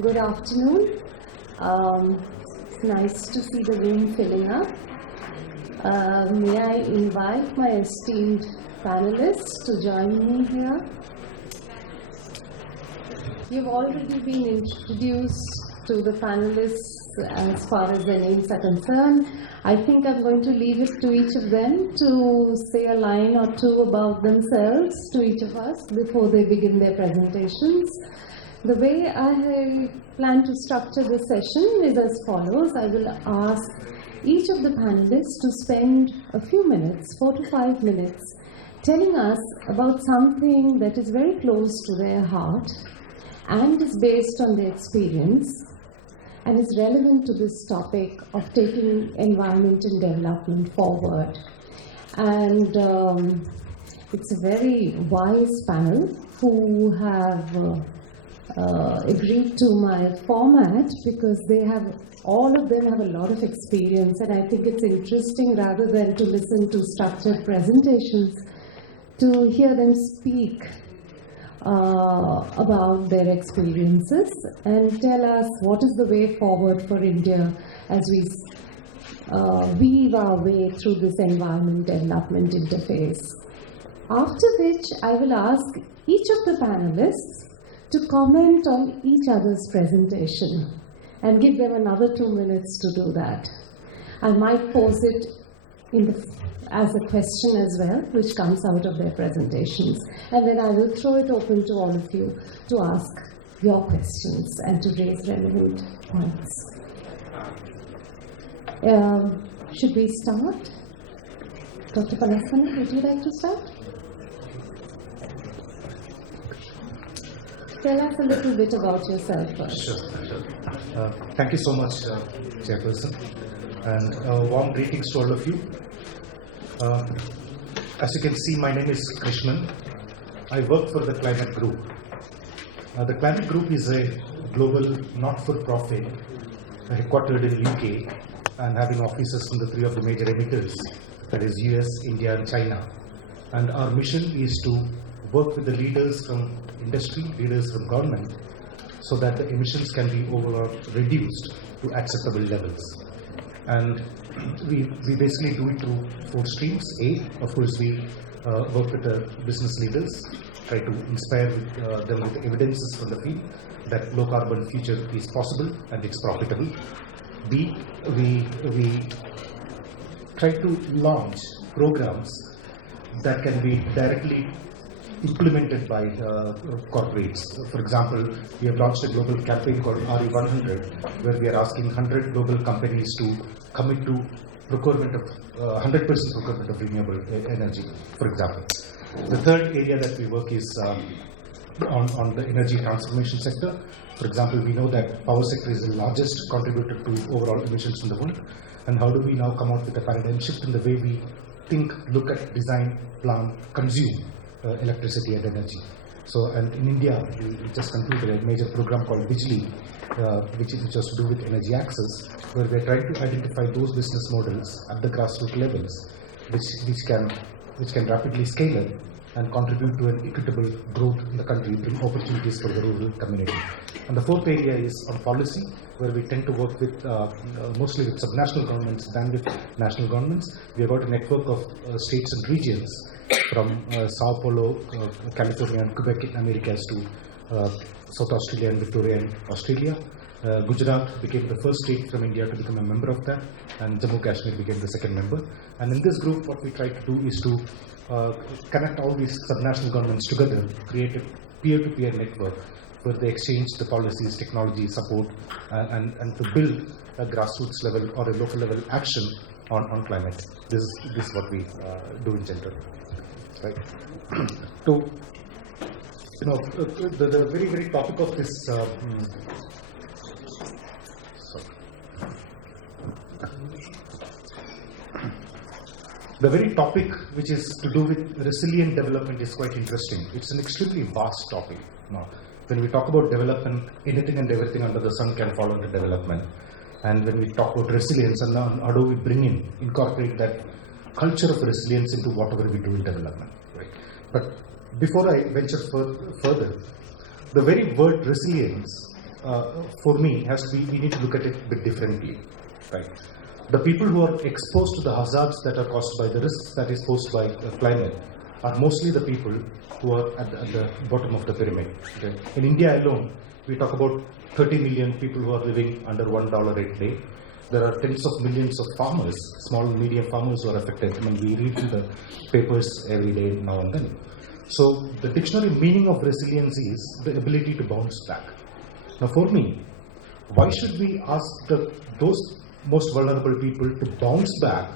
Good afternoon. It's nice to see the room filling up. May I invite my esteemed panelists to join me here? You've already been introduced to the panelists as far as their names are concerned. I think I'm going to leave it to each of them to say a line or two about themselves to each of us before they begin their presentations. The way I plan to structure this session is as follows. I will ask each of the panelists to spend a few minutes, 4 to 5 minutes, telling us about something that is very close to their heart and is based on their experience and is relevant to this topic of taking environment and development forward. And it's a very wise panel who have agreed to my format because all of them have a lot of experience, and I think it's interesting, rather than to listen to structured presentations, to hear them speak about their experiences and tell us what is the way forward for India as we weave our way through this environment development interface. After which I will ask each of the panelists to comment on each other's presentation and give them another 2 minutes to do that. I might pose it as a question as well, which comes out of their presentations. And then I will throw it open to all of you to ask your questions and to raise relevant points. Should we start? Dr. Pallassana, would you like to start? Tell us a little bit about yourself first. Sure. Thank you so much, Chairperson, and warm greetings to all of you. As you can see, my name is Krishnan. I work for the Climate Group. The Climate Group is a global not-for-profit headquartered in UK and having offices in the 3 of the major emitters, that is US, India and China. And our mission is to work with the leaders from industry, leaders from government, so that the emissions can be overall reduced to acceptable levels. And we basically do it through 4 streams. Of course, we work with the business leaders, try to inspire them with evidences from the field that low carbon future is possible and it's profitable. B, we try to launch programs that can be directly implemented by corporates. For example, we have launched a global campaign called RE100, where we are asking 100 global companies to commit to procurement of 100% procurement of renewable energy, for example. The third area that we work is on the energy transformation sector. For example, we know that power sector is the largest contributor to overall emissions in the world. And how do we now come out with a paradigm shift in the way we think, look at, design, plan, consume electricity and energy. So, and in India, we just concluded a major program called Bijli, which has to do with energy access, where we're trying to identify those business models at the grassroots levels, which can rapidly scale up and contribute to an equitable growth in the country, bring opportunities for the rural community. And the fourth area is on policy, where we tend to work with mostly with subnational governments than with national governments. We have got a network of states and regions from Sao Paulo, California and Quebec in Americas to South Australia and Victoria in Australia. Gujarat became the first state from India to become a member of that, and Jammu Kashmir became the second member. And in this group, what we try to do is to connect all these subnational governments together, create a peer-to-peer network where they exchange the policies, technology, support, and to build a grassroots level or a local level action on climate. This is what we do in general. Right. So, the very, very topic of this the very topic which is to do with resilient development is quite interesting. It's an extremely vast topic. Now, when we talk about development, anything and everything under the sun can fall under development. And when we talk about resilience, and how do we incorporate that culture of resilience into whatever we do in development, right? But before I venture further, the very word resilience for me, has to be, we need to look at it a bit differently, right? The people who are exposed to the hazards that are caused by the risks that is posed by climate are mostly the people who are at the bottom of the pyramid. Okay? In India alone, we talk about 30 million people who are living under $1 a day. There are tens of millions of farmers, small and medium farmers who are affected. I mean, we read in the papers every day, now and then. So the dictionary meaning of resilience is the ability to bounce back. Now for me, why should we ask those most vulnerable people to bounce back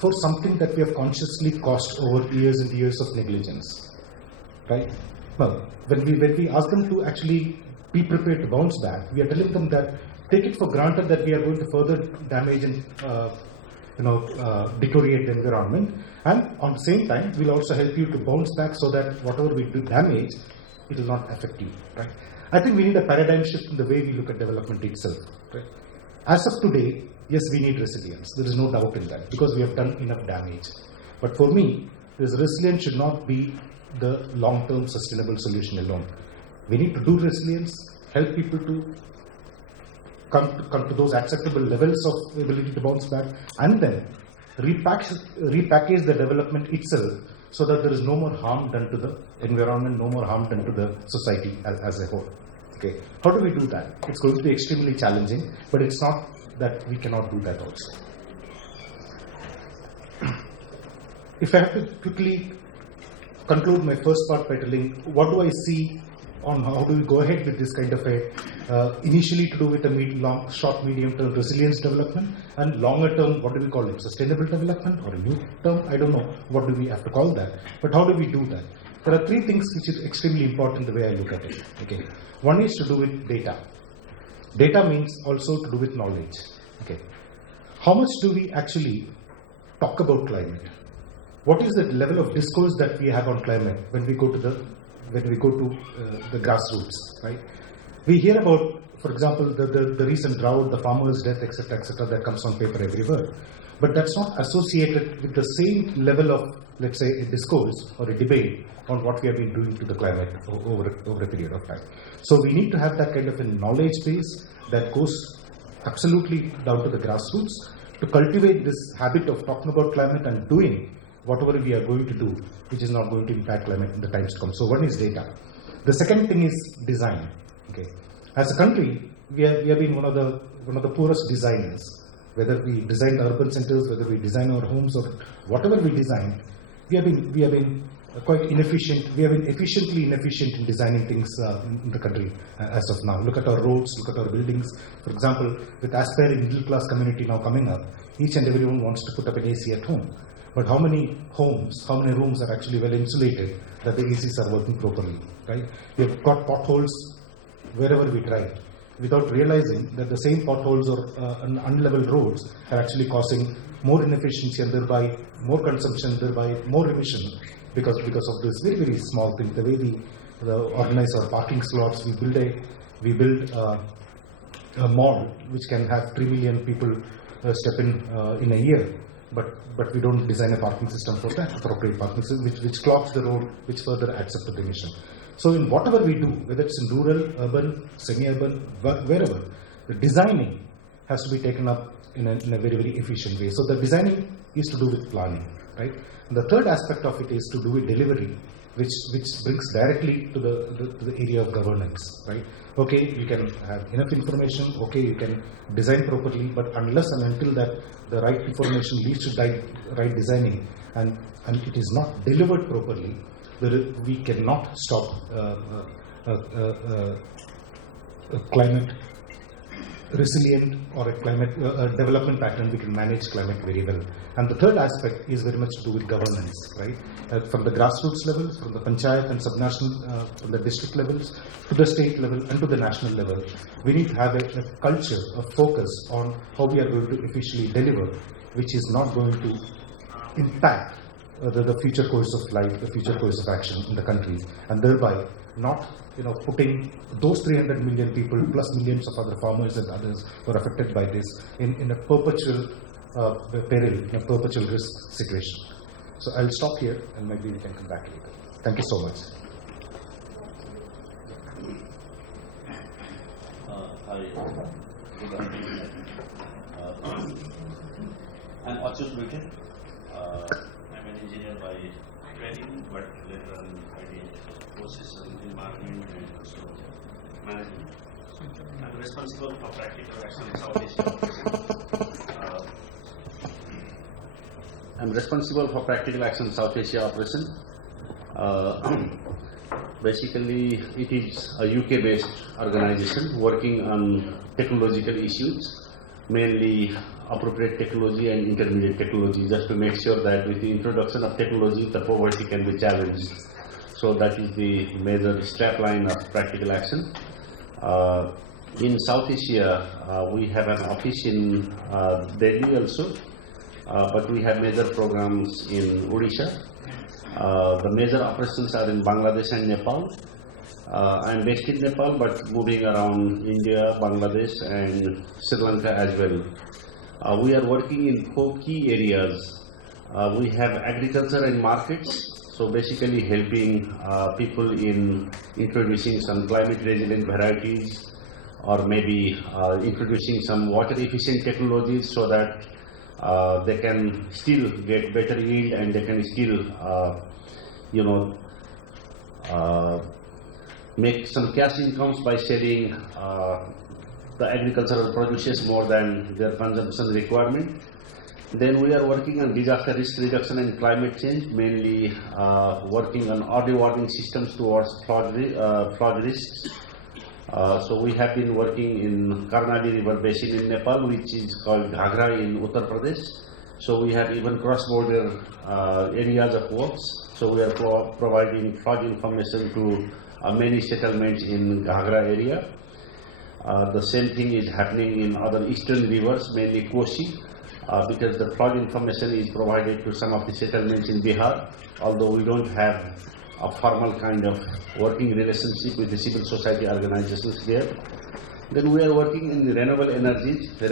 for something that we have consciously caused over years and years of negligence, right? Well, when we ask them to actually be prepared to bounce back, we are telling them that take it for granted that we are going to further damage and deteriorate the environment, and on the same time we'll also help you to bounce back so that whatever we do damage, it will not affect you, right? I think we need a paradigm shift in the way we look at development itself, right? As of today, yes, we need resilience. There is no doubt in that because we have done enough damage. But for me, this resilience should not be the long-term sustainable solution alone. We need to do resilience, help people to come to those acceptable levels of ability to bounce back, and then repackage the development itself so that there is no more harm done to the environment, no more harm done to the society as a whole. Okay, how do we do that? It's going to be extremely challenging, but it's not that we cannot do that also. If I have to quickly conclude my first part by telling what do I see on how do we go ahead with this kind of a initially to do with a short, medium term resilience development, and longer term, what do we call it? Sustainable development or a new term? I don't know what do we have to call that. But how do we do that? There are three things which is extremely important the way I look at it. Okay, one is to do with data. Data means also to do with knowledge. Okay, how much do we actually talk about climate? What is the level of discourse that we have on climate when we go to the grassroots, right? We hear about, for example, the recent drought, the farmers' death, etc., that comes on paper everywhere. But that's not associated with the same level of, let's say, a discourse or a debate on what we have been doing to the climate over a period of time. So we need to have that kind of a knowledge base that goes absolutely down to the grassroots to cultivate this habit of talking about climate and doing whatever we are going to do, which is not going to impact climate in the times to come. So one is data. The second thing is design. Okay, as a country, we have been one of the poorest designers. Whether we design the urban centers, whether we design our homes, or whatever we design, we have been quite inefficient. We have been efficiently inefficient in designing things in the country as of now. Look at our roads, look at our buildings. For example, with aspiring middle class community now coming up, each and everyone wants to put up an AC at home. But how many homes, how many rooms are actually well insulated that the ACs are working properly, right? We have got potholes wherever we try, without realizing that the same potholes or unlevel roads are actually causing more inefficiency and thereby more consumption, thereby more emission because of this very, very small thing. The way we organize our parking slots, we build a mall which can have 3 million people step in a year. But we don't design a parking system for that, appropriate parking system, which clogs the road, which further adds up to the emission. So in whatever we do, whether it's in rural, urban, semi-urban, wherever, the designing has to be taken up in a very, very efficient way. So the designing is to do with planning, right? And the third aspect of it is to do with delivery, which brings directly to the area of governance, right? Okay, you can have enough information, okay, you can design properly, but unless and until that the right information leads to right designing and it is not delivered properly, we cannot stop a climate resilient or a climate development pattern. We can manage climate very well. And the third aspect is very much to do with governance, right? From the grassroots levels, from the panchayat and subnational, from the district levels, to the state level and to the national level, we need to have a culture, a focus on how we are going to efficiently deliver, which is not going to impact the future course of life, the future course of action in the country, and thereby not putting those 300 million people plus millions of other farmers and others who are affected by this in a perpetual peril, in a perpetual risk situation. So I'll stop here and maybe we can come back later. Thank you so much. Hi, good afternoon. I'm Achyut Luitel. I'm an engineer by training, but later on I did courses in environment and also management. I'm responsible for practical action in South Asia. I'm responsible for practical action South Asia operation. Basically, it is a UK-based organization working on technological issues, mainly appropriate technology and intermediate technology, just to make sure that with the introduction of technology, the poverty can be challenged. So that is the major strapline of practical action. In South Asia, we have an office in Delhi also, but we have major programs in Odisha. The major operations are in Bangladesh and Nepal. I am based in Nepal, but moving around India, Bangladesh and Sri Lanka as well. We are working in 4 key areas. We have agriculture and markets, so basically helping people in introducing some climate resilient varieties, or maybe introducing some water efficient technologies so that they can still get better yield and they can still make some cash incomes by selling the agricultural produces more than their consumption requirement. Then we are working on disaster risk reduction and climate change, mainly working on early warning systems towards flood risks. So we have been working in Karnali River Basin in Nepal, which is called Ghagra in Uttar Pradesh. So we have even cross-border areas of works. So we are providing flood information to many settlements in Ghagra area. The same thing is happening in other eastern rivers, mainly Kosi, because the flood information is provided to some of the settlements in Bihar, although we don't have a formal kind of working relationship with the civil society organizations there. Then we are working in the renewable energies. The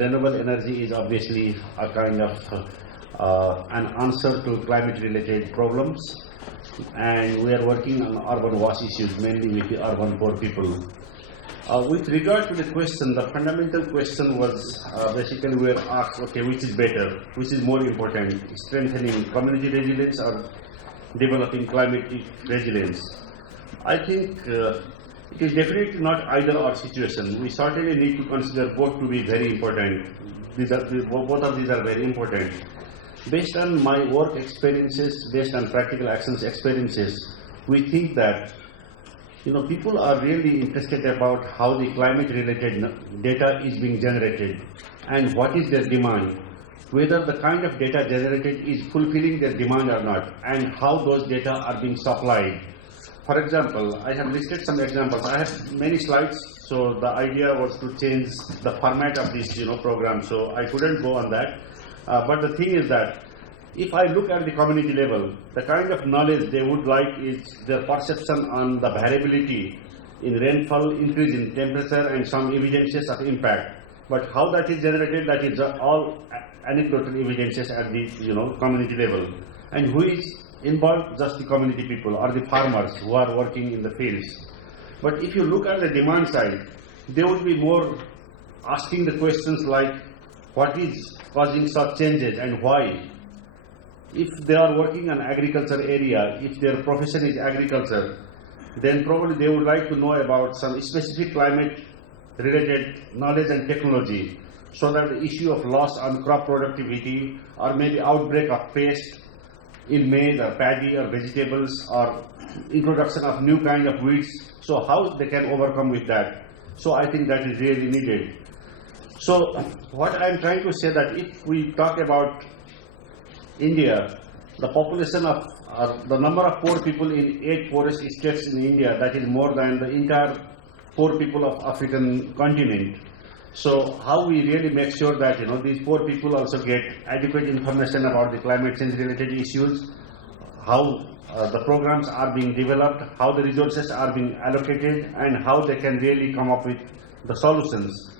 renewable energy is obviously a kind of an answer to climate related problems, and we are working on urban waste issues, mainly with the urban poor people. With regard to the question, the fundamental question was basically we were asked, okay, which is better, which is more important, strengthening community resilience or developing climate resilience? I think it is definitely not either or situation. We certainly need to consider both to be very important. Both of these are very important. Based on my work experiences, based on practical actions experiences, we think that people are really interested about how the climate related data is being generated and what is their demand, whether the kind of data generated is fulfilling their demand or not, and how those data are being supplied. For example, I have listed some examples. I have many slides, so the idea was to change the format of this program, so I couldn't go on that. But the thing is that if I look at the community level, the kind of knowledge they would like is their perception on the variability in rainfall, increase in temperature, and some evidences of impact. But how that is generated, that is all anecdotal evidences at the community level. And who is involved? Just the community people or the farmers who are working in the fields. But if you look at the demand side, they would be more asking the questions like, what is causing such changes and why? If they are working on agriculture area, if their profession is agriculture, then probably they would like to know about some specific climate related knowledge and technology, so that the issue of loss on crop productivity or maybe outbreak of pest in maize or paddy or vegetables or introduction of new kind of weeds, so how they can overcome with that. So I think that is really needed. So what I am trying to say that if we talk about India, the population of the number of poor people in 8 poorest states in India, that is more than the entire poor people of African continent. So how we really make sure that these poor people also get adequate information about the climate change related issues, how the programs are being developed, how the resources are being allocated, and how they can really come up with the solutions.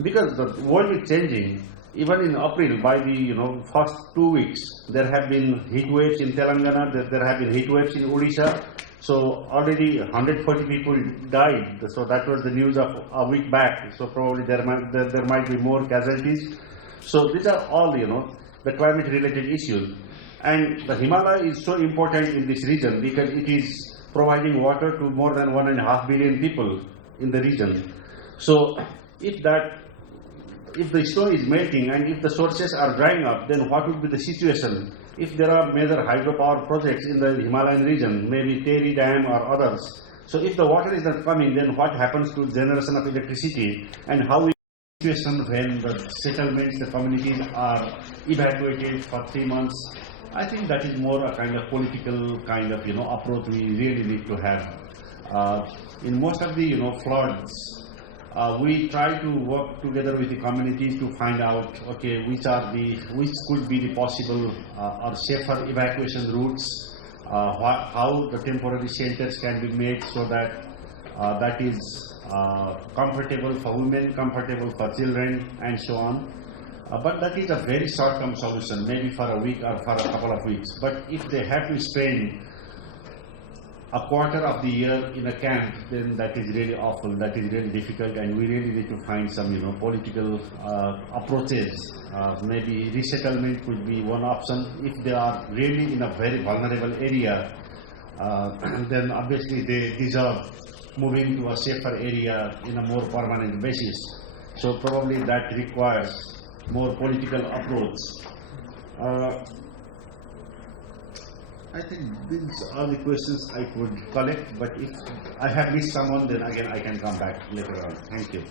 Because the world is changing. Even in April, by the first 2 weeks, there have been heat waves in Telangana, there have been heat waves in Odisha, So already 140 people died. So that was the news of a week back. So probably there might be more casualties. So these are all, the climate related issues. And the Himalaya is so important in this region because it is providing water to more than 1.5 billion people in the region. So if the snow is melting and if the sources are drying up, then what would be the situation? If there are major hydropower projects in the Himalayan region, maybe Teri Dam or others, so if the water is not coming, then what happens to generation of electricity, and how is the situation when the settlements, the communities are evacuated for 3 months? I think that is more a kind of political kind of approach we really need to have. In most of the floods, we try to work together with the communities to find out, okay, which could be the possible or safer evacuation routes, how the temporary shelters can be made so that that is comfortable for women, comfortable for children, and so on. But that is a very short-term solution, maybe for a week or for a couple of weeks. But if they have to spend a quarter of the year in a camp, then that is really awful, that is really difficult, and we really need to find some political approaches. Maybe resettlement could be one option. If they are really in a very vulnerable area, then obviously they deserve moving to a safer area in a more permanent basis. So probably that requires more political approach. I think these are the questions I could collect, but if I have missed someone, then again I can come back later on. Thank you.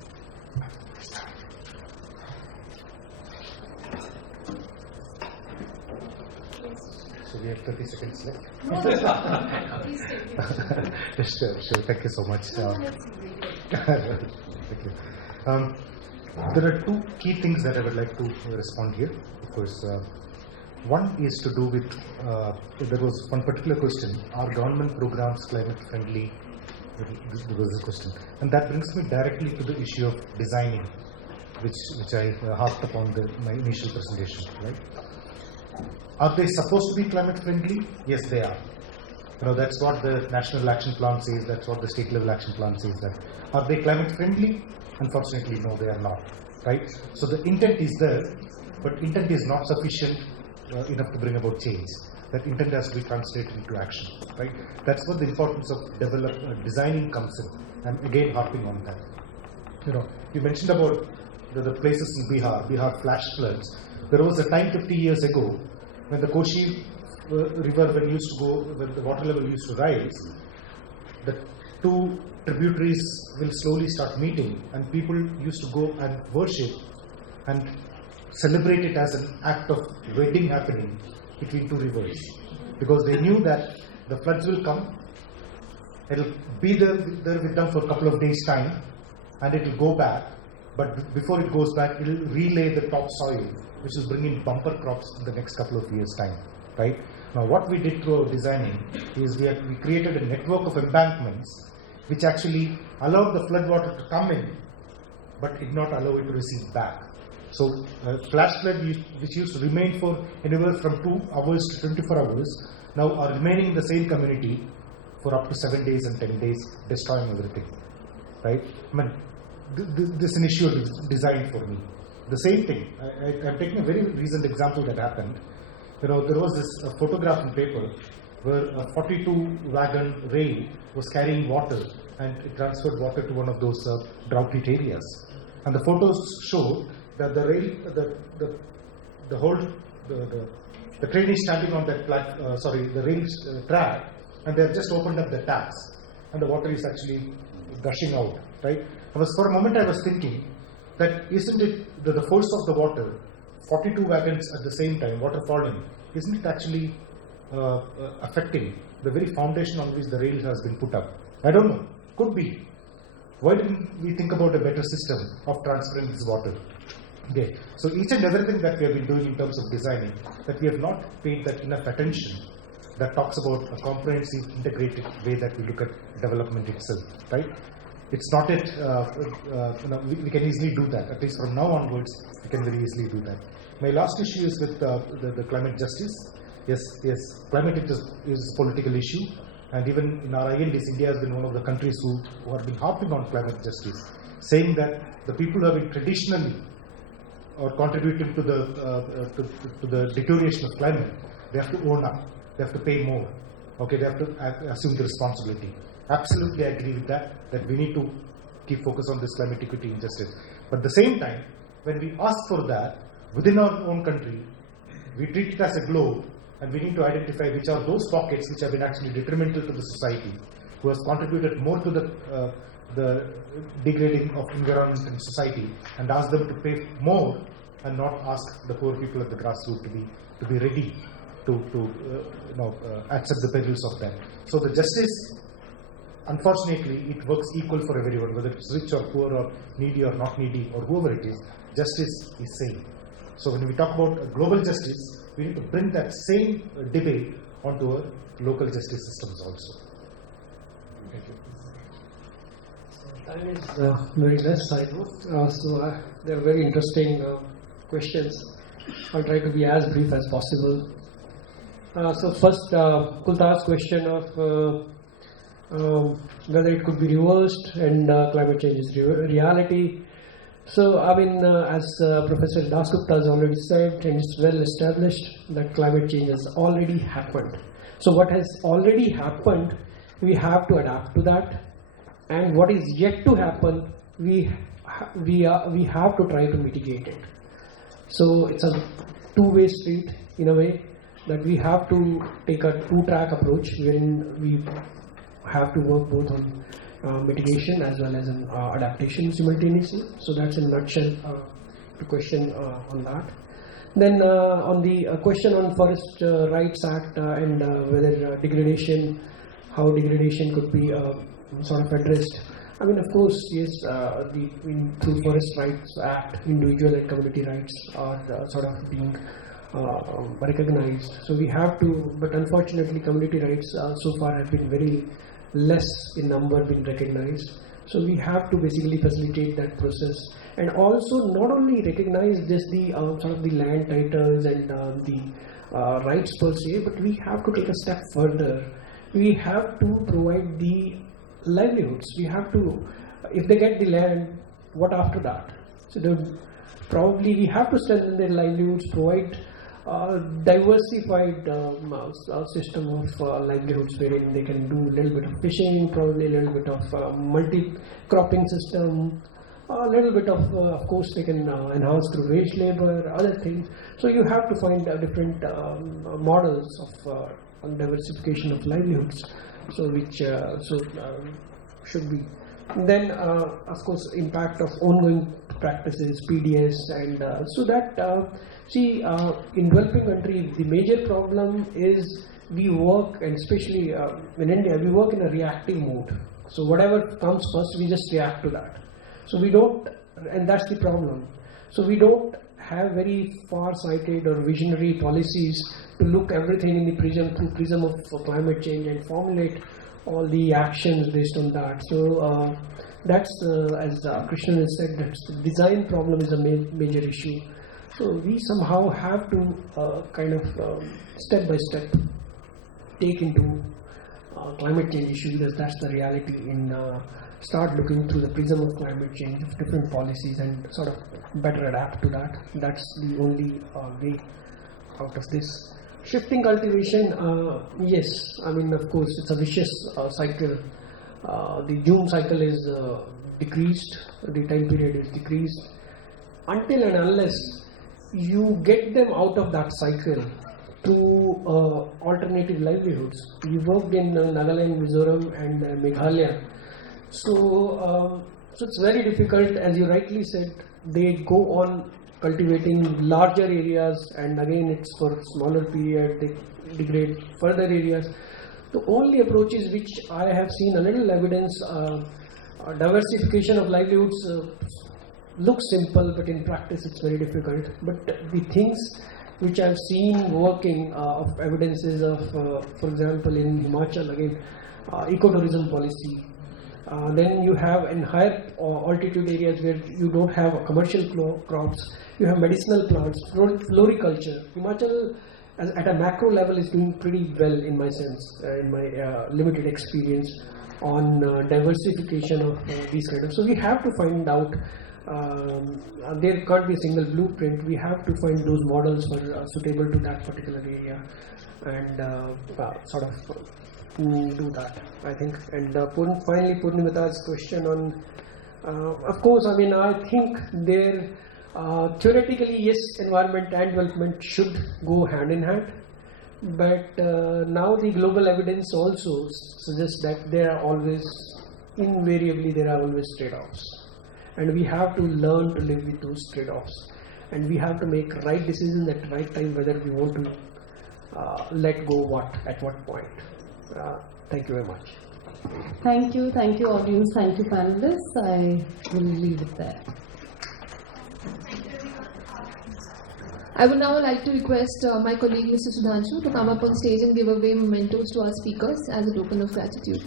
So we have 30 seconds left. No, please take it. Sure. Thank you so much. Thank you. There are two key things that I would like to respond here. Of course, one is to do with, there was one particular question, are government programs climate friendly? There was a question. And that brings me directly to the issue of designing, which I harped upon in my initial presentation, right? Are they supposed to be climate friendly? Yes, they are. That's what the National Action Plan says, that's what the state level action plan says. That are they climate friendly? Unfortunately, no, they are not, right? So the intent is there, but intent is not sufficient enough to bring about change. That intent has to be translated into action, right? That's what the importance of designing comes in. I'm again harping on that. You mentioned about the places in Bihar flash floods. There was a time 50 years ago when the Koshi river when the water level used to rise, the two tributaries will slowly start meeting, and people used to go and worship and celebrate it as an act of wedding happening between two rivers, because they knew that the floods will come, it will be there with them for a couple of days' time, and it will go back, but before it goes back, it will relay the topsoil, which will bring in bumper crops in the next couple of years' time, right? Now, what we did through our designing is we created a network of embankments which actually allowed the flood water to come in, but did not allow it to recede back. So, flash flood, which used to remain for anywhere from 2 hours to 24 hours, now are remaining in the same community for up to 7 days and 10 days, destroying everything, right? I mean, this is an issue of design for me. The same thing, I'm taking a very recent example that happened. There was this photograph in paper where a 42-wagon rail was carrying water, and it transferred water to one of those drought-hit areas. And the photos show that the rail, the train is standing on that the rail track, and they have just opened up the taps, and the water is actually gushing out, right? For a moment I was thinking that isn't it the force of the water, 42 wagons at the same time, water falling, isn't it actually affecting the very foundation on which the rail has been put up? I don't know. Could be. Why didn't we think about a better system of transferring this water? Okay. So each and everything that we have been doing in terms of designing, that we have not paid that enough attention, that talks about a comprehensive, integrated way that we look at development itself, right? It's not it. We can easily do that. At least from now onwards, we can very easily do that. My last issue is with the climate justice. Yes, climate is a political issue. And even in our INDs, India has been one of the countries who have been harping on climate justice, saying that the people who have been traditionally or contributing to the deterioration of climate, they have to own up, they have to pay more, okay, they have to assume the responsibility. Absolutely agree with that we need to keep focus on this climate equity and justice. But at the same time, when we ask for that within our own country, we treat it as a globe, and we need to identify which are those pockets which have been actually detrimental to the society, who has contributed more to the degrading of environment and society, and ask them to pay more and not ask the poor people at the grassroots to be ready to accept the perils of that. So the justice, unfortunately, it works equal for everyone, whether it's rich or poor or needy or not needy or whoever it is. Justice is same. So when we talk about global justice, we need to bring that same debate onto our local justice systems also. Thank you. Time is very less, I know. So they are very interesting questions. I'll try to be as brief as possible. So first, Kultar's question of whether it could be reversed and climate change is reality. So, I mean, as Professor Dasgupta has already said, and it's well established that climate change has already happened. So, what has already happened, we have to adapt to that, and what is yet to happen, we have to try to mitigate it. So, it's a two-way street in a way that we have to take a two-track approach, wherein we have to work both on mitigation as well as adaptation simultaneously. So that's in a nutshell the question on that. Then on the question on Forest Rights Act and whether degradation, how degradation could be sort of addressed. I mean, of course, yes, through Forest Rights Act, individual and community rights are sort of being recognized. So we have to, but unfortunately, community rights so far have been very less in number being recognized. So we have to basically facilitate that process, and also not only recognize just the sort of the land titles and the rights per se, but we have to take a step further. We have to provide the livelihoods. We have to, if they get the land, what after that? So probably we have to strengthen their livelihoods, provide diversified system of livelihoods wherein they can do a little bit of fishing, probably a little bit of multi-cropping system, a little bit of course they can enhance through wage labor, other things. So you have to find different models of diversification of livelihoods, so which should be. Then of course impact of ongoing practices, PDS, and so that in developing countries, the major problem is we work, and especially in India, we work in a reactive mode. So whatever comes first, we just react to that. So we don't, and that's the problem. So we don't have very far-sighted or visionary policies to look everything in the prism of climate change and formulate all the actions based on that. So that's, as Krishnan has said, that the design problem is a major issue. So we somehow have to kind of step by step take into climate change issue, because that's the reality, in start looking through the prism of climate change, of different policies, and sort of better adapt to that. That's the only way out of this. Shifting cultivation, yes, I mean, of course, it's a vicious cycle. The June cycle is decreased, the time period is decreased. Until and unless you get them out of that cycle through alternative livelihoods. We worked in Nagaland, Mizoram, and Meghalaya. So it's very difficult, as you rightly said. They go on cultivating larger areas, and again it's for smaller period, they degrade further areas. The only approaches which I have seen a little evidence, diversification of livelihoods looks simple, but in practice it's very difficult. But the things which I've seen working of evidences of, for example, in Himachal, again, ecotourism policy. Then you have in higher altitude areas where you don't have commercial crops, you have medicinal plants, floriculture. Himachal at a macro level is doing pretty well in my sense, in my limited experience on diversification of these kind of. So we have to find out. There can't be a single blueprint. We have to find those models for suitable to that particular area, and sort of do that, I think. And finally, Purnimata's question on, of course, I mean, I think there theoretically, yes, environment and development should go hand in hand. But now the global evidence also suggests that there are always, invariably, there are always trade-offs. And we have to learn to live with those trade-offs. And we have to make right decisions at the right time, whether we want to let go what, at what point. Thank you very much. Thank you, audience, thank you, panelists. I will leave it there. I would now like to request my colleague Mr. Sudhanshu to come up on stage and give away mementos to our speakers as a token of gratitude.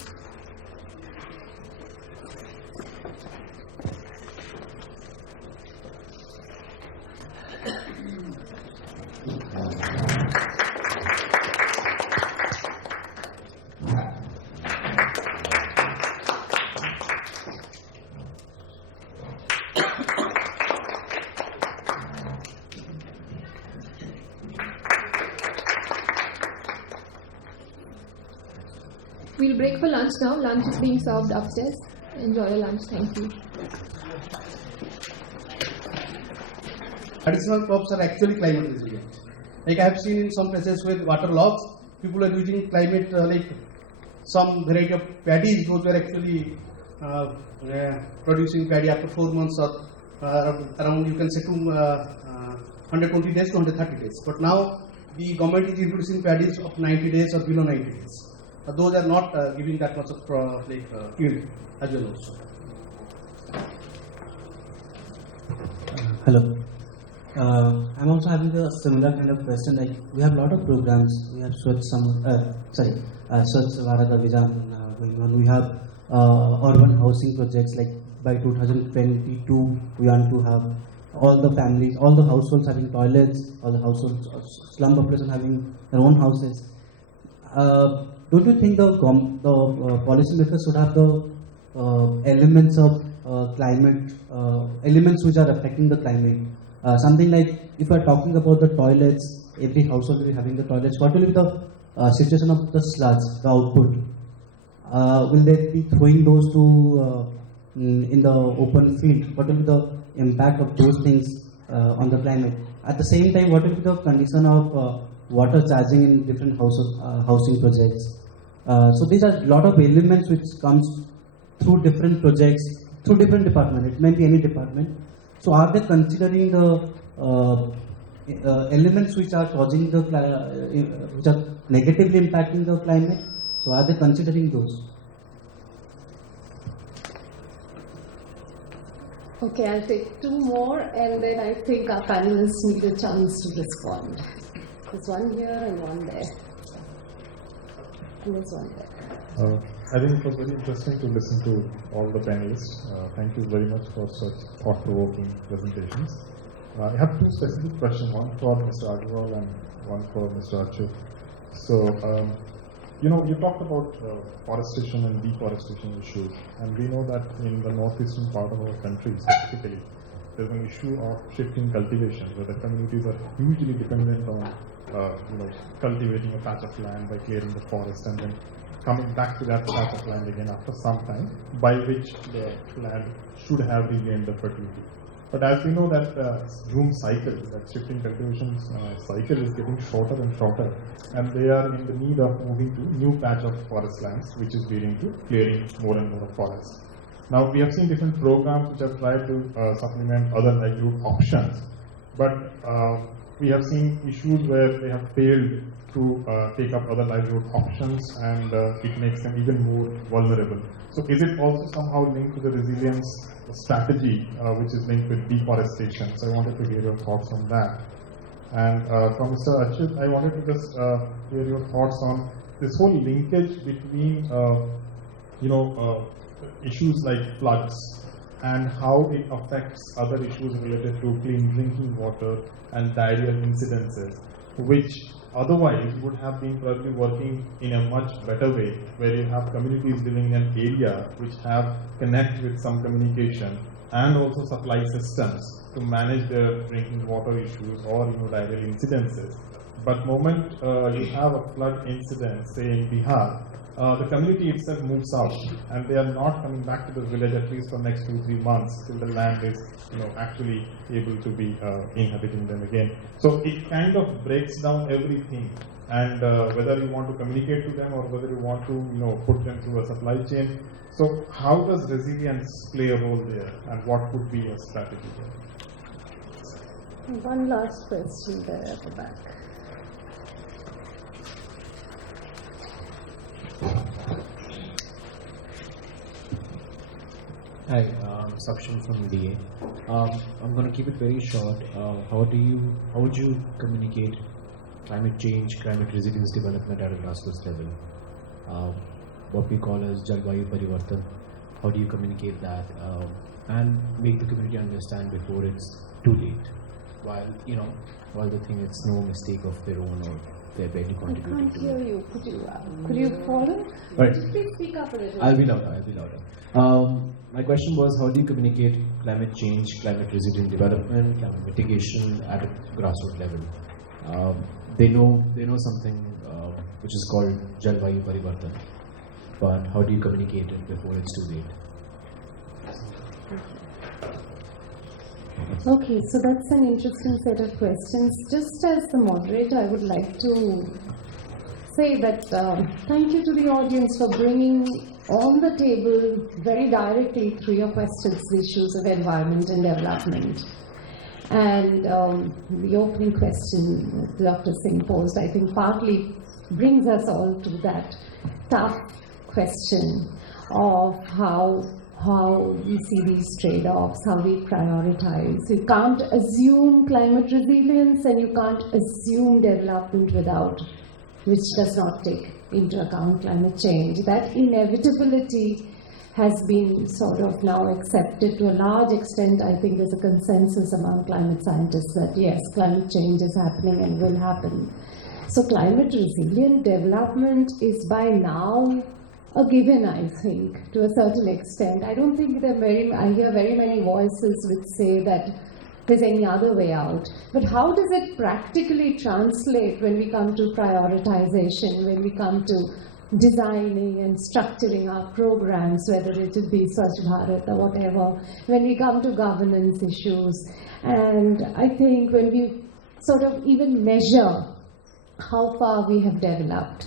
We'll break for lunch now. Lunch is being served upstairs. Enjoy your lunch. Thank you. Additional crops are actually climate resilient. Like I have seen in some places with water logs, people are using climate like some variety of paddies, those were actually producing paddy after 4 months or around, you can say, 120 days to 130 days. But now the government is introducing paddies of 90 days or below 90 days. Those are not giving that much of yield as well also. Hello. I'm also having a similar kind of question. Like we have a lot of programs. We have Swachh Bharat Abhiyan going on. We have urban housing projects. Like by 2022, we want to have all the families, all the households having toilets, all the households, slum population having their own houses. Don't you think the policymakers should have the elements of climate, elements which are affecting the climate? Something like, if we are talking about the toilets, every household will be having the toilets, what will be the situation of the sludge, the output? Will they be throwing those to in the open field? What will be the impact of those things on the climate? At the same time, what will be the condition of water charging in different housing projects? So these are a lot of elements which comes through different projects, through different departments. It may be any department. So are they considering the elements which are causing the which are negatively impacting the climate? So are they considering those? Okay, I'll take two more, and then I think our panelists need a chance to respond. There's one here and one there. And there's one there. I think it was very interesting to listen to all the panelists. Thank you very much for such thought-provoking presentations. I have two specific questions, one for Mr. Agarwal and one for Mr. Achyut. So, you talked about forestation and deforestation issues, and we know that in the northeastern part of our country specifically, there's an issue of shifting cultivation, where the communities are hugely dependent on cultivating a patch of land by clearing the forest and then coming back to that patch of land again after some time, by which the land should have regained the fertility. But as we know that Zoom cycle, that shifting cultivation cycle is getting shorter and shorter, and they are in the need of moving to new patch of forest lands, which is leading to clearing more and more of forests. Now we have seen different programs which have tried to supplement other livelihood options, but we have seen issues where they have failed to take up other livelihood options, and it makes them even more vulnerable. So is it also somehow linked to the resilience strategy, which is linked with deforestation? So I wanted to hear your thoughts on that. And from Mr. Achyut, I wanted to just hear your thoughts on this whole linkage between, issues like floods and how it affects other issues related to clean drinking water and diarrheal incidences. which otherwise would have been probably working in a much better way, where you have communities living in an area which have connect with some communication and also supply systems to manage their drinking water issues or diarrheal incidences. But moment you have a flood incident, say in Bihar, the community itself moves out, and they are not coming back to the village at least for next 2-3 months till the land is actually able to be inhabiting them again. So it kind of breaks down everything, and whether you want to communicate to them or whether you want to put them through a supply chain. So how does resilience play a role there, and what could be a strategy there? One last question there at the back. Hi, I'm Sakshan from DA. I'm going to keep it very short. How would you communicate climate change, climate resilience development at a grassroots level? What we call as Jalvayu Parivartan. How do you communicate that and make the community understand before it's too late? While they think it's no mistake of their own or they're barely contributing to it. I can't hear you. Could you follow? Right. Could you please speak up a little? I'll be louder. My question was, how do you communicate climate change, climate resilient development, climate mitigation at a grassroots level? They know something which is called Jalvayu Parivartan, but how do you communicate it before it's too late? Okay, so that's an interesting set of questions. Just as the moderator, I would like to say that thank you to the audience for bringing on the table very directly through your questions the issues of environment and development. And the opening question Dr. Singh posed, I think, partly brings us all to that tough question of how we see these trade-offs, how we prioritize. You can't assume climate resilience and you can't assume development which does not take into account climate change. That inevitability has been sort of now accepted to a large extent. I think there's a consensus among climate scientists that yes, climate change is happening and will happen. So climate resilient development is by now a given, I think, to a certain extent. I don't think I hear very many voices which say that there's any other way out. But how does it practically translate when we come to prioritization, when we come to designing and structuring our programs, whether it would be Swachh Bharat or whatever, when we come to governance issues? And I think when we sort of even measure how far we have developed,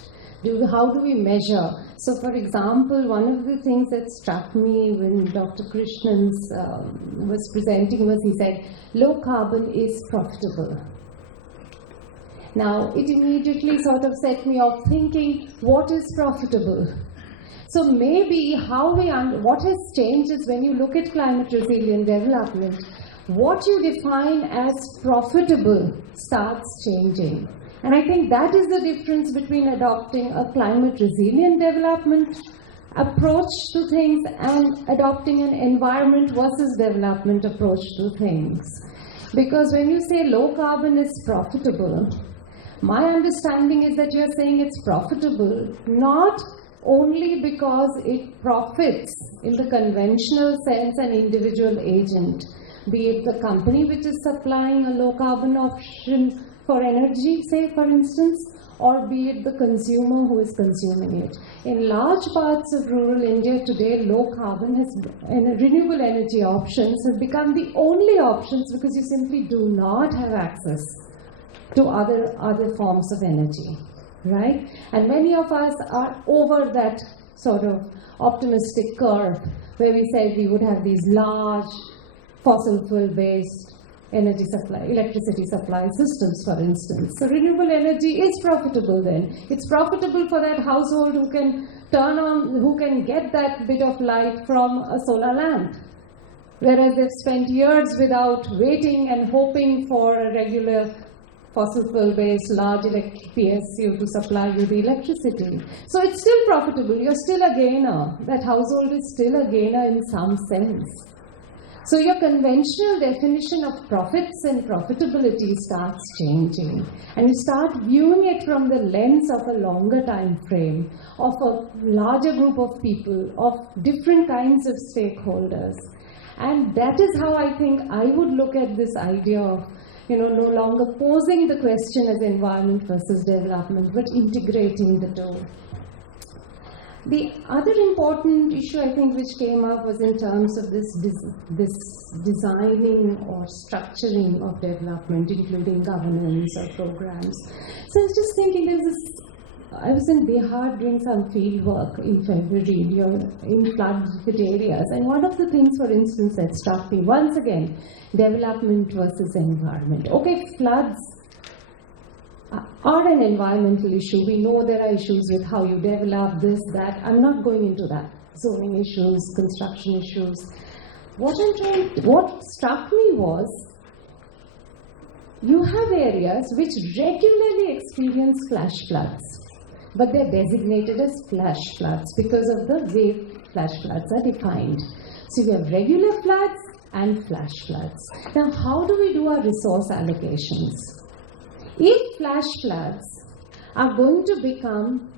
how do we measure? So, for example, one of the things that struck me when Dr. Krishnan was presenting was he said, low carbon is profitable. Now, it immediately sort of set me off thinking, what is profitable? So maybe what has changed is when you look at climate resilient development, what you define as profitable starts changing. And I think that is the difference between adopting a climate resilient development approach to things and adopting an environment versus development approach to things. Because when you say low carbon is profitable, my understanding is that you're saying it's profitable not only because it profits in the conventional sense an individual agent, be it the company which is supplying a low carbon option for energy, say for instance, or be it the consumer who is consuming it. In large parts of rural India today, low carbon and renewable energy options have become the only options because you simply do not have access to other forms of energy, right? And many of us are over that sort of optimistic curve where we said we would have these large fossil fuel-based electricity supply systems, for instance. So renewable energy is profitable then. It's profitable for that household who can get that bit of light from a solar lamp. Whereas they've spent years without waiting and hoping for a regular fossil fuel-based large PSU to supply you the electricity. So it's still profitable. You're still a gainer. That household is still a gainer in some sense. So your conventional definition of profits and profitability starts changing, and you start viewing it from the lens of a longer time frame, of a larger group of people, of different kinds of stakeholders. And that is how I think I would look at this idea of, no longer posing the question as environment versus development, but integrating the two. The other important issue I think which came up was in terms of this designing or structuring of development, including governance or programs. So I was just thinking, I was in Bihar doing some field work in February in flood-hit areas, and one of the things, for instance, that struck me, once again, development versus environment. Okay, floods are an environmental issue. We know there are issues with how you develop this, that. I'm not going into that. Zoning issues, construction issues. What struck me was, you have areas which regularly experience flash floods, but they're designated as flash floods because of the way flash floods are defined. So you have regular floods and flash floods. Now, how do we do our resource allocations? If flash floods are going to become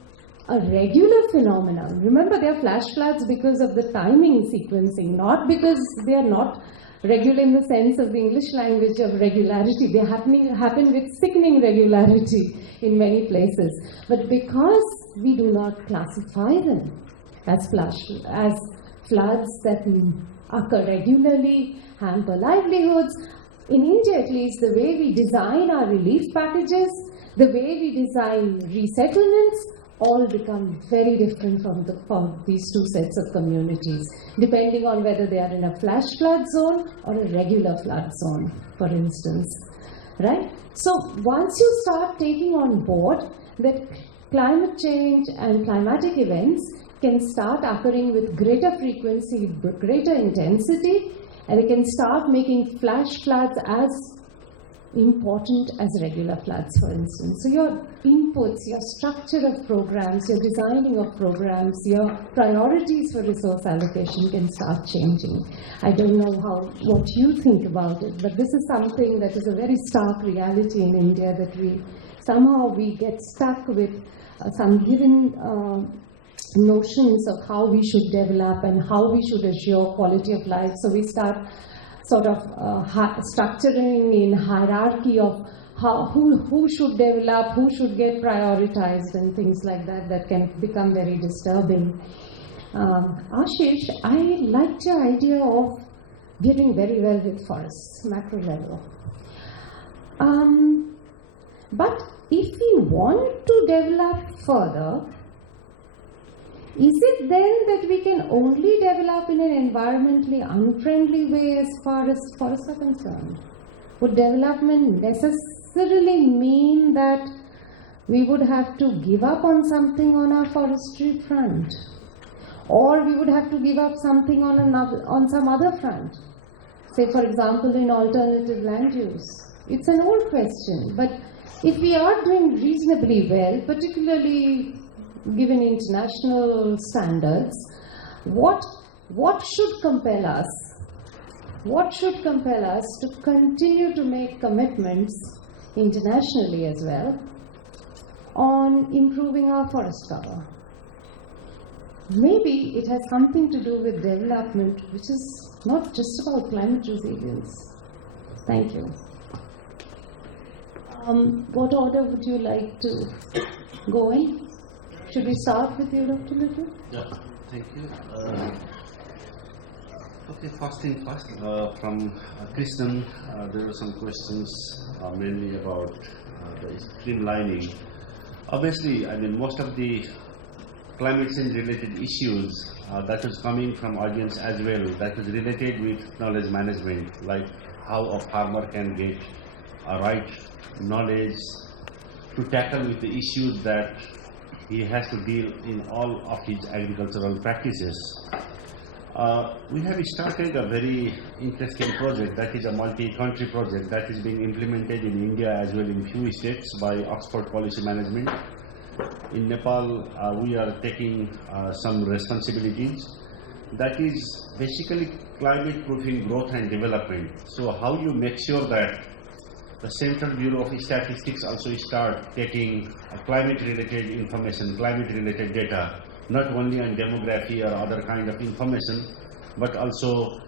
a regular phenomenon, remember they are flash floods because of the timing sequencing, not because they are not regular in the sense of the English language of regularity. They happen with sickening regularity in many places. But because we do not classify them as floods that occur regularly, hamper livelihoods, in India at least, the way we design our relief packages, the way we design resettlements, all become very different from these two sets of communities, depending on whether they are in a flash flood zone or a regular flood zone, for instance. Right? So once you start taking on board that climate change and climatic events can start occurring with greater frequency, greater intensity, and they can start making flash floods as important as regular floods, for instance. So your inputs, your structure of programs, your designing of programs, your priorities for resource allocation can start changing. I don't know what you think about it, but this is something that is a very stark reality in India, that we get stuck with some given notions of how we should develop and how we should assure quality of life. So we start sort of structuring in hierarchy of who should develop, who should get prioritized, and things like that, that can become very disturbing. Ashish, I liked your idea of getting very well with forests, macro level. But if we want to develop further, is it then that we can only develop in an environmentally unfriendly way as far as forests are concerned? Would development necessarily mean that we would have to give up on something on our forestry front? Or we would have to give up something on some other front? Say, for example, in alternative land use. It's an old question, but if we are doing reasonably well, particularly given international standards, what should compel us? What should compel us to continue to make commitments internationally as well on improving our forest cover? Maybe it has something to do with development, which is not just about climate resilience. Thank you. What order would you like to go in? Should we start with you, Dr. Luitel? Yeah, thank you. Okay, first thing first, from Krishnan, there were some questions mainly about the streamlining. Obviously, I mean, most of the climate change related issues that was coming from audience as well, that was related with knowledge management, like how a farmer can get a right knowledge to tackle with the issues that he has to deal in all of his agricultural practices. We have started a very interesting project, that is a multi-country project that is being implemented in India as well in few states by Oxford Policy Management. In Nepal, we are taking some responsibilities. that is basically climate proofing growth and development. So how you make sure that the Central Bureau of Statistics also start getting climate related information, climate related data, not only on demography or other kind of information, but also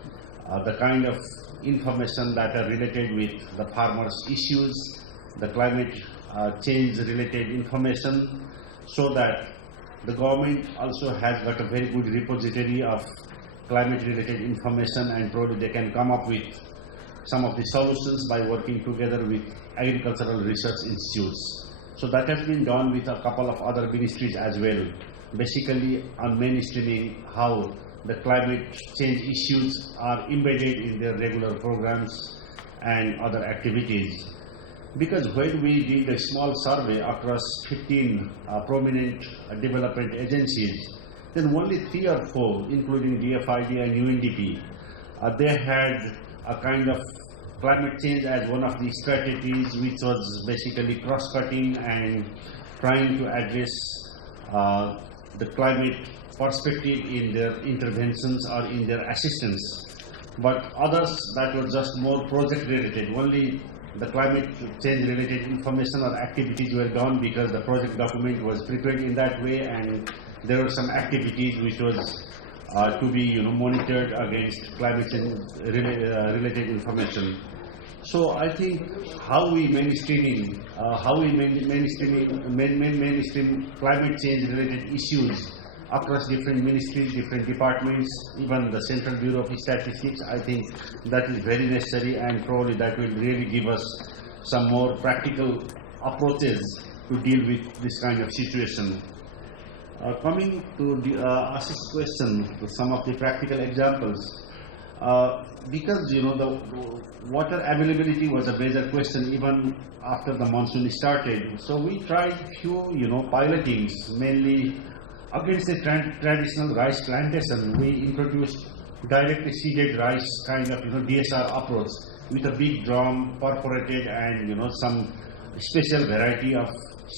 the kind of information that are related with the farmers' issues, the climate change related information, so that the government also has got a very good repository of climate related information, and probably they can come up with some of the solutions by working together with agricultural research institutes. So that has been done with a couple of other ministries as well, basically on mainstreaming how the climate change issues are embedded in their regular programs and other activities. Because when we did a small survey across 15 prominent development agencies, then only 3 or 4, including DFID and UNDP, they had a kind of climate change as one of the strategies, which was basically cross-cutting and trying to address the climate perspective in their interventions or in their assistance. But others that were just more project related, only the climate change related information or activities were done because the project document was prepared in that way, and there were some activities which was to be monitored against climate change related information. So I think how we mainstream climate change related issues across different ministries, different departments, even the Central Bureau of Statistics, I think that is very necessary, and probably that will really give us some more practical approaches to deal with this kind of situation. Coming to Ashish's question, some of the practical examples, because the water availability was a major question even after the monsoon started. So we tried few pilotings, mainly against the traditional rice plantation. We introduced directly seeded rice kind of DSR approach with a big drum perforated and some special variety of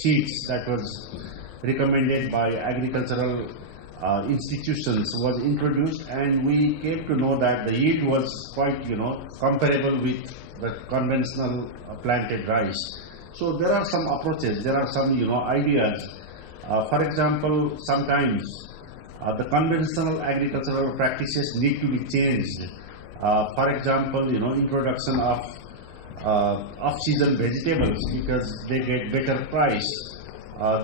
seeds that was recommended by agricultural institutions was introduced, and we came to know that the yield was quite comparable with the conventional planted rice. So there are some approaches, there are some ideas. For example, sometimes the conventional agricultural practices need to be changed. For example, introduction of off-season vegetables, because they get better price,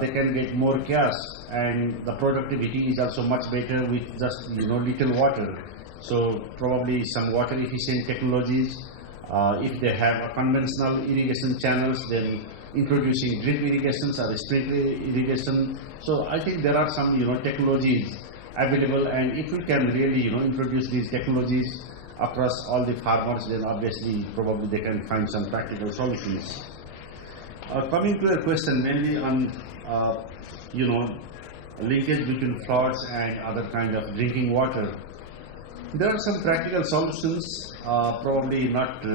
they can get more cash, and the productivity is also much better with just little water. So probably some water efficient technologies. If they have a conventional irrigation channels, then introducing drip irrigations or sprinkler irrigation. So I think there are some technologies available, and if we can really introduce these technologies across all the farmers, then obviously probably they can find some practical solutions. Coming to a question mainly on linkage between floods and other kind of drinking water, there are some practical solutions, probably not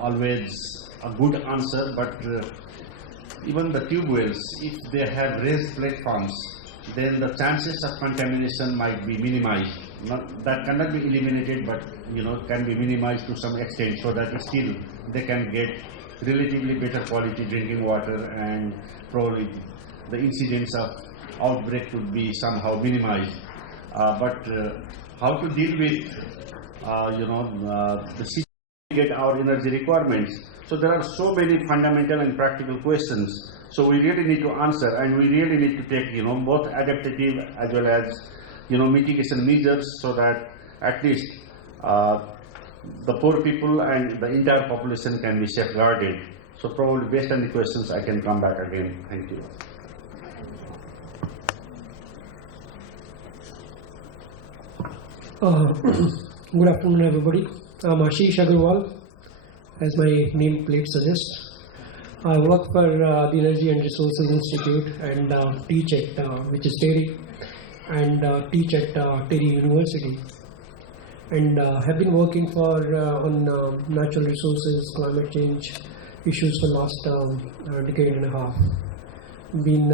always a good answer, but even the tube wells, if they have raised platforms, then the chances of contamination might be minimized. That cannot be eliminated, but can be minimized to some extent, so that still they can get relatively better quality drinking water, and probably the incidence of outbreak could be somehow minimized. But how to deal with the situation to get our energy requirements? So there are so many fundamental and practical questions. So we really need to answer, and we really need to take both adaptative as well as mitigation measures, so that at least the poor people and the entire population can be safeguarded. So probably based on the questions, I can come back again. Thank you. Good afternoon, everybody. I'm Ashish Agarwal, as my nameplate suggests. I work for the Energy and Resources Institute and teach at which is TERI, and teach at TERI University, and have been working on natural resources, climate change issues for the last decade and a half. Been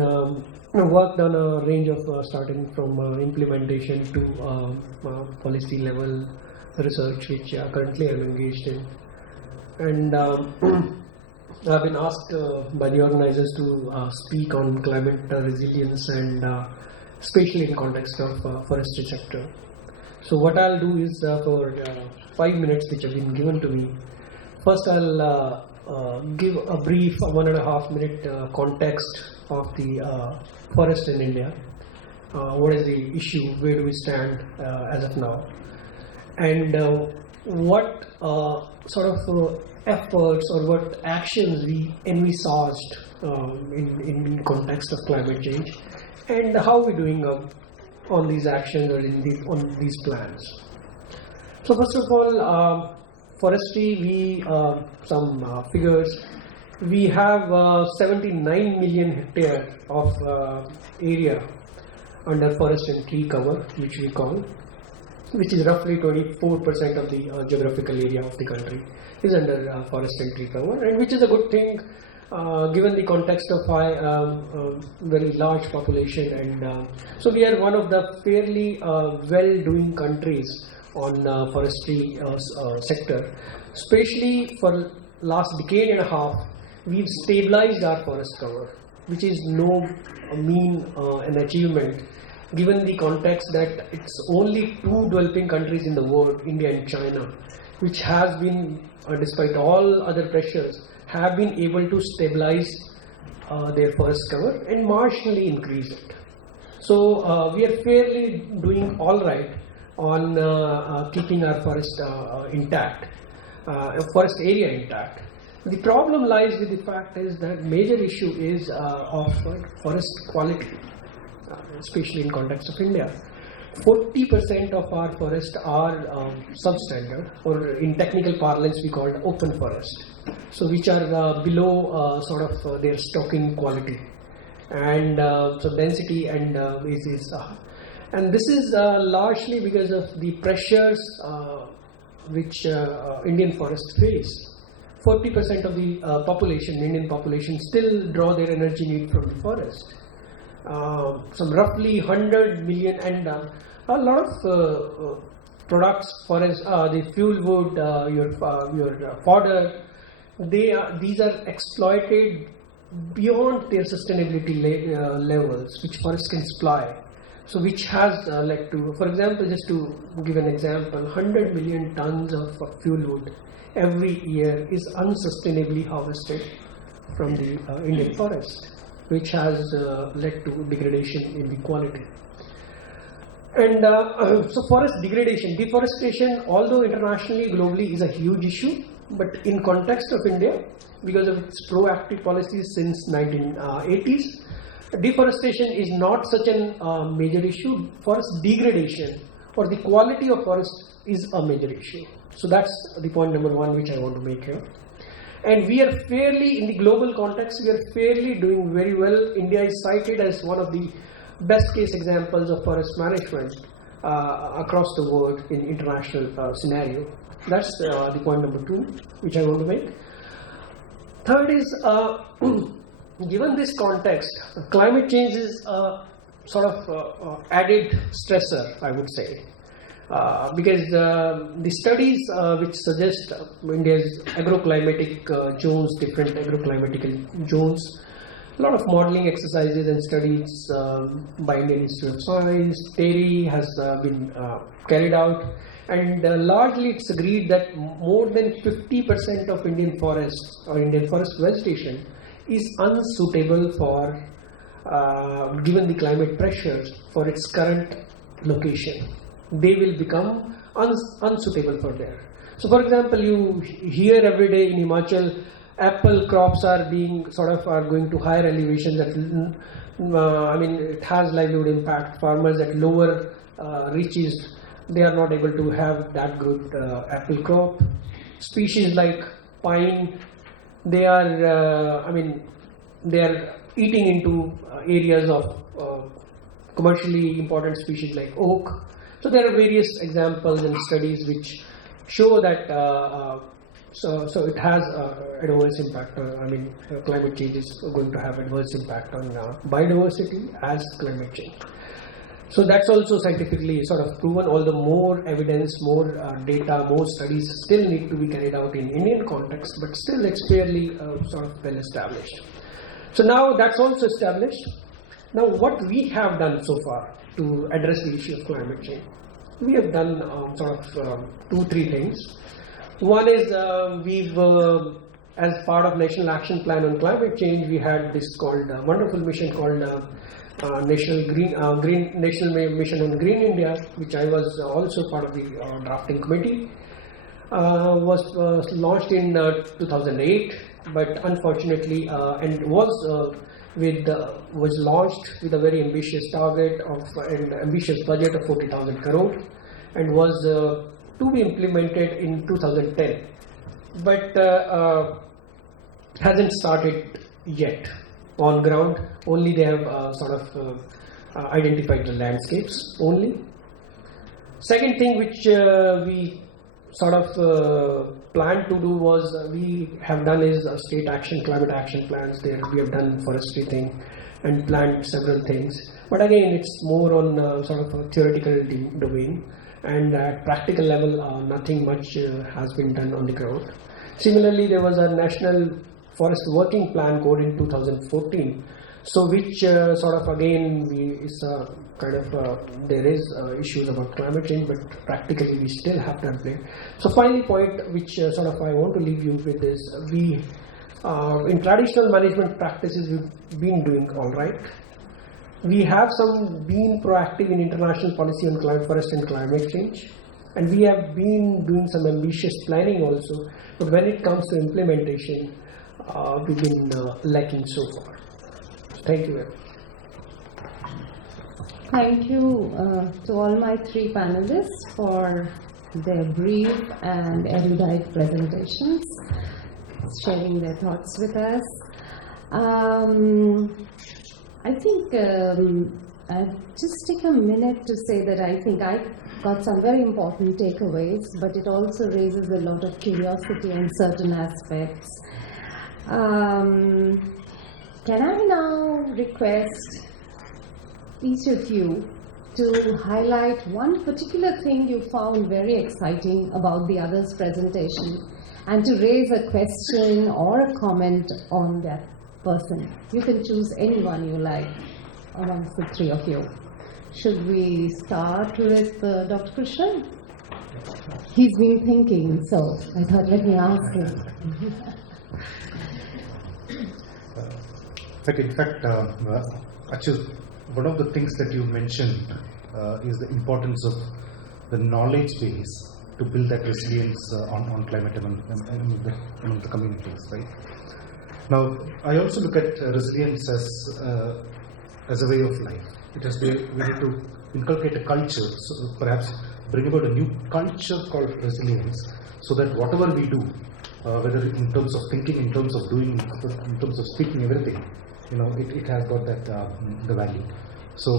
worked on a range of starting from implementation to policy level research, which currently I'm engaged in. And I've been asked by the organizers to speak on climate resilience, and especially in context of forestry sector. So what I'll do is for 5 minutes which have been given to me, first I'll give a brief 1.5 minute context of the forest in India. What is the issue? Where do we stand as of now? And what sort of efforts or what actions we envisaged in context of climate change, and how we're doing on these actions or on these plans. So first of all, forestry, we some figures. We have 79 million hectares of area under forest and tree cover, which we call, which is roughly 24% of the geographical area of the country is under forest and tree cover, and which is a good thing given the context of very large population. And so we are one of the fairly well-doing countries on forestry sector. Especially for last decade and a half, we've stabilized our forest cover, which is no mean an achievement, given the context that it's only 2 developing countries in the world, India and China, which has been, despite all other pressures, have been able to stabilize their forest cover and marginally increase it. So we are fairly doing all right on keeping our forest intact, forest area intact. The problem lies with the fact is that major issue is of forest quality, especially in context of India. 40% of our forests are substandard, or in technical parlance we call it open forest. So which are below sort of their stocking quality, and so density and and this is largely because of the pressures which Indian forests face. 40% of the population, Indian population, still draw their energy need from the forest. Some roughly 100 million, and a lot of products, forest, the fuel wood, your fodder, these are exploited beyond their sustainability levels, which forests can supply. So which has led to, for example, just to give an example, 100 million tons of fuel wood every year is unsustainably harvested from the Indian forest, which has led to degradation in the quality. And so forest degradation, deforestation, although internationally, globally is a huge issue, but in context of India, because of its proactive policies since 1980s, deforestation is not such a major issue. Forest degradation or the quality of forest is a major issue. So that's the point number 1 which I want to make here. And we are fairly, in the global context, we are fairly doing very well. India is cited as one of the best case examples of forest management across the world in international scenario. That's the point number 2 which I want to make. Third is, given this context, climate change is a sort of added stressor, I would say. Because the studies which suggest India's agroclimatic zones, different agroclimatic zones, a lot of modeling exercises and studies by Indian Institute of Science, TERI has been carried out, and largely it's agreed that more than 50% of Indian forests or Indian forest vegetation is unsuitable for, given the climate pressures, for its current location. They will become unsuitable for there. So for example, you hear every day in Himachal, apple crops are being are going to higher elevations. It has livelihood impact. Farmers at lower reaches, they are not able to have that good apple crop. Species like pine, they are they are eating into areas of commercially important species like oak. So there are various examples and studies which show that So it has adverse impact. Climate change is going to have adverse impact on biodiversity as climate change. So that's also scientifically sort of proven, although more evidence, more data, more studies still need to be carried out in Indian context, but still it's fairly sort of well established. So now that's also established. Now what we have done so far to address the issue of climate change, we have done 2-3 things. One is we've, as part of National Action Plan on Climate Change, we had this called wonderful mission called National Mission on Green India, which I was also part of the drafting committee. Was launched in 2008, but unfortunately, and was launched with a very ambitious target of an ambitious budget of 40,000 crore, and was to be implemented in 2010, but hasn't started yet on ground. Only they have identified the landscapes only. Second thing which we planned to do was we have done is state action, climate action plans. There we have done forestry thing and planned several things. But again, it's more on a theoretical domain, and at practical level, nothing much has been done on the ground. Similarly, there was a National Forest Working Plan code in 2014, so which again is there is issues about climate change, but practically we still have to implement. So finally, point which I want to leave you with is we in traditional management practices we've been doing all right. We have been proactive in international policy on forest and climate change, and we have been doing some ambitious planning also. But when it comes to implementation, we've been lacking so far. Thank you very much. Thank you to all my 3 panelists for their brief and erudite presentations, sharing their thoughts with us. I think I'll just take a minute to say that I think I got some very important takeaways, but it also raises a lot of curiosity on certain aspects. Can I now request each of you to highlight one particular thing you found very exciting about the other's presentation and to raise a question or a comment on that person? You can choose anyone you like amongst the 3 of you. Should we start with Dr. Krishnan? He's been thinking, so I thought let me ask him. In fact, Achyut, one of the things that you mentioned is the importance of the knowledge base to build that resilience on climate among the communities, right? Now, I also look at resilience as a way of life. We need to inculcate a culture, so perhaps bring about a new culture called resilience, so that whatever we do, whether in terms of thinking, in terms of doing, in terms of speaking, everything, it has got that the value. So,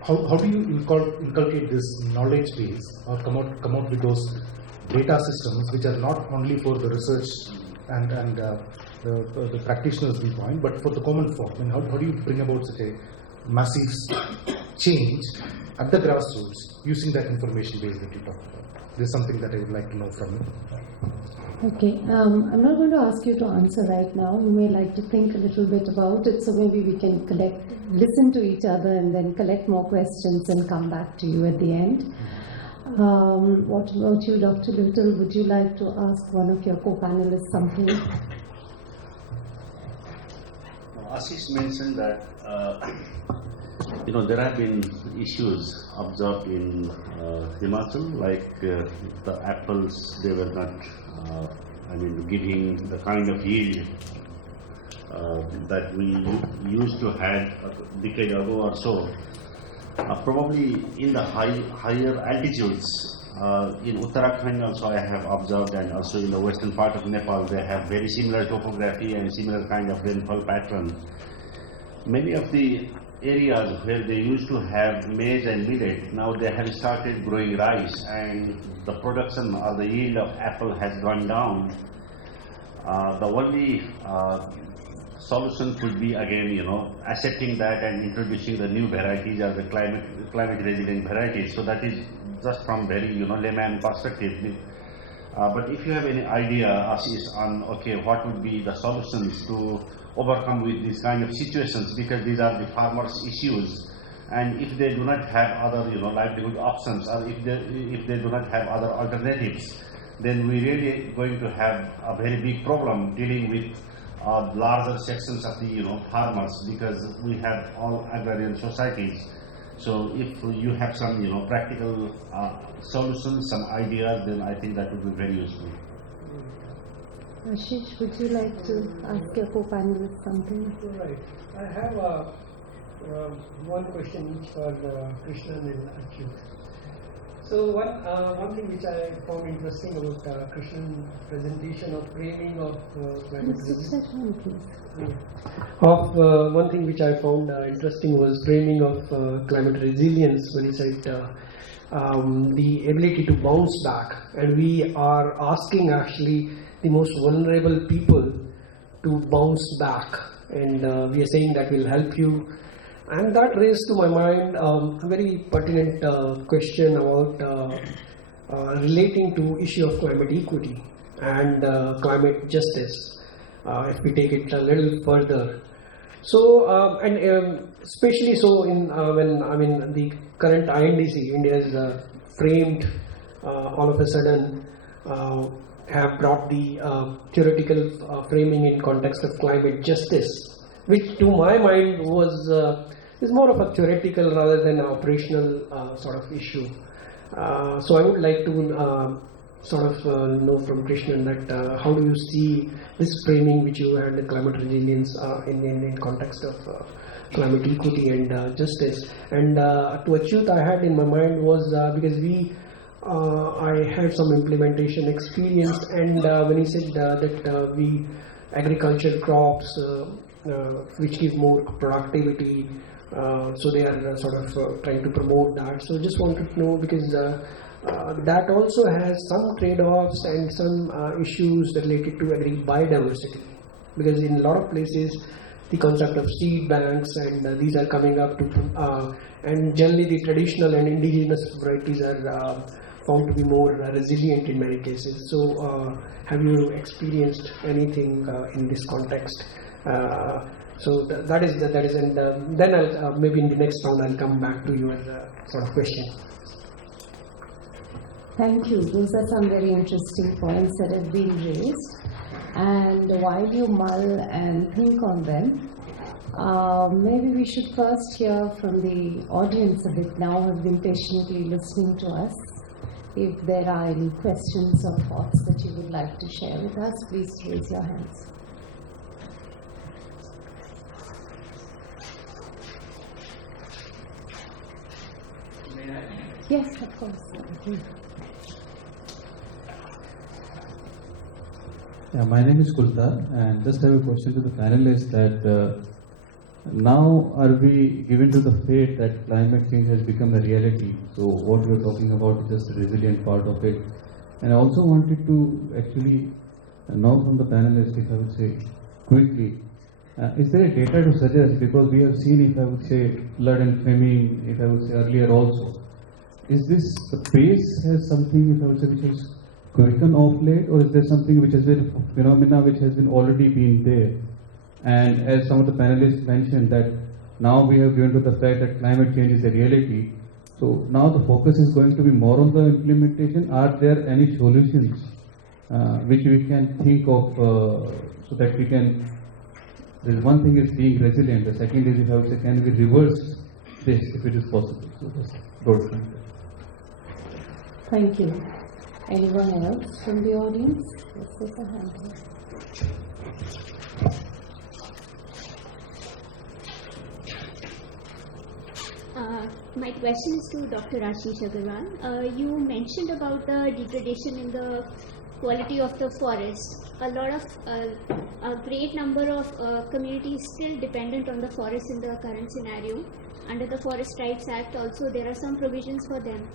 how do you inculcate this knowledge base, or come out with those data systems which are not only for the research and the practitioners' viewpoint, but for the common folk? I mean, how do you bring about such a massive change at the grassroots using that information base that you talked about? This is something that I would like to know from you. Okay, I'm not going to ask you to answer right now. You may like to think a little bit about it, so maybe we can listen to each other and then collect more questions and come back to you at the end. What about you, Dr. Luitel? Would you like to ask one of your co-panelists something? Ashish mentioned that there have been issues observed in Himachal, like the apples, they were not giving the kind of yield that we used to have a decade ago or so. Probably in the higher altitudes, in Uttarakhand also I have observed, and also in the western part of Nepal, they have very similar topography and similar kind of rainfall pattern. Many of the areas where they used to have maize and millet, now they have started growing rice, and the production or the yield of apple has gone down. The only solution could be again, accepting that and introducing the new varieties or the climate resilient varieties. So that is just from very layman perspective. But if you have any idea, Ashish, on what would be the solutions to overcome with these kind of situations, because these are the farmers' issues, and if they do not have other livelihood options, or if they do not have other alternatives, then we really going to have a very big problem dealing with larger sections of the farmers, because we have all agrarian societies. So if you have some practical solutions, some ideas, then I think that would be very useful. Ashish, would you like to ask your co-panelists something? Right. I have one question each for Krishnan and Achyut. So one thing which I found interesting about Krishnan's presentation of framing of climate resilience. One thing which I found interesting was framing of climate resilience, when he said the ability to bounce back, and we are asking actually the most vulnerable people to bounce back, and we are saying that will help you. And that raised to my mind a very pertinent question about relating to issue of climate equity and climate justice, if we take it a little further. So, especially so in when the current INDC, India is framed all of a sudden, have brought the theoretical framing in context of climate justice, which to my mind was is more of a theoretical rather than an operational sort of issue. So I would like to know from Krishnan that how do you see this framing which you had, the climate resilience in context of climate equity and justice. And to Achyut, I had in my mind was because I had some implementation experience, and when he said that we agricultural crops which give more productivity, so they are sort of trying to promote that. So just wanted to know, because that also has some trade-offs and some issues related to agri biodiversity, because in a lot of places the concept of seed banks and these are coming up to and generally the traditional and indigenous varieties are found to be more resilient in many cases. So have you experienced anything in this context? So that is, and then I'll maybe in the next round I'll come back to your sort of question. Thank you. Those are some very interesting points that have been raised. And while you mull and think on them, maybe we should first hear from the audience a bit now, who have been patiently listening to us. If there are any questions or thoughts that you would like to share with us, please raise your hands. Yes, of course. Yeah, my name is Kulta, and just have a question to the panelists that now are we given to the fate that climate change has become a reality? So what we are talking about is just the resilient part of it. And I also wanted to actually know from the panelists, if I would say quickly, is there a data to suggest, because we have seen, if I would say, flood and famine, if I would say earlier also, is this the pace has something, if I would say, which has quickened off late, or is there something which has been a phenomena which has been already been there? And as some of the panelists mentioned, that now we have given to the fact that climate change is a reality. So now the focus is going to be more on the implementation. Are there any solutions which we can think of so that we can? There's one thing is being resilient. The second is, if I would say, can we reverse this if it is possible? So that's good. Thank you. Anyone else from the audience? Let's take a hand here. My question is to Dr. Ashish Agarwal. You mentioned about the degradation in the quality of the forest. A great number of communities still dependent on the forest in the current scenario. Under the Forest Rights Act also there are some provisions for them.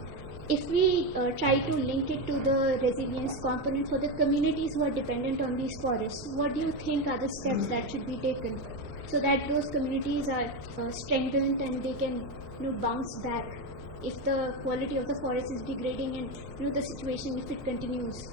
if we try to link it to the resilience component for the communities who are dependent on these forests, what do you think are the steps that should be taken so that those communities are strengthened and they can bounce back if the quality of the forest is degrading and the situation if it continues?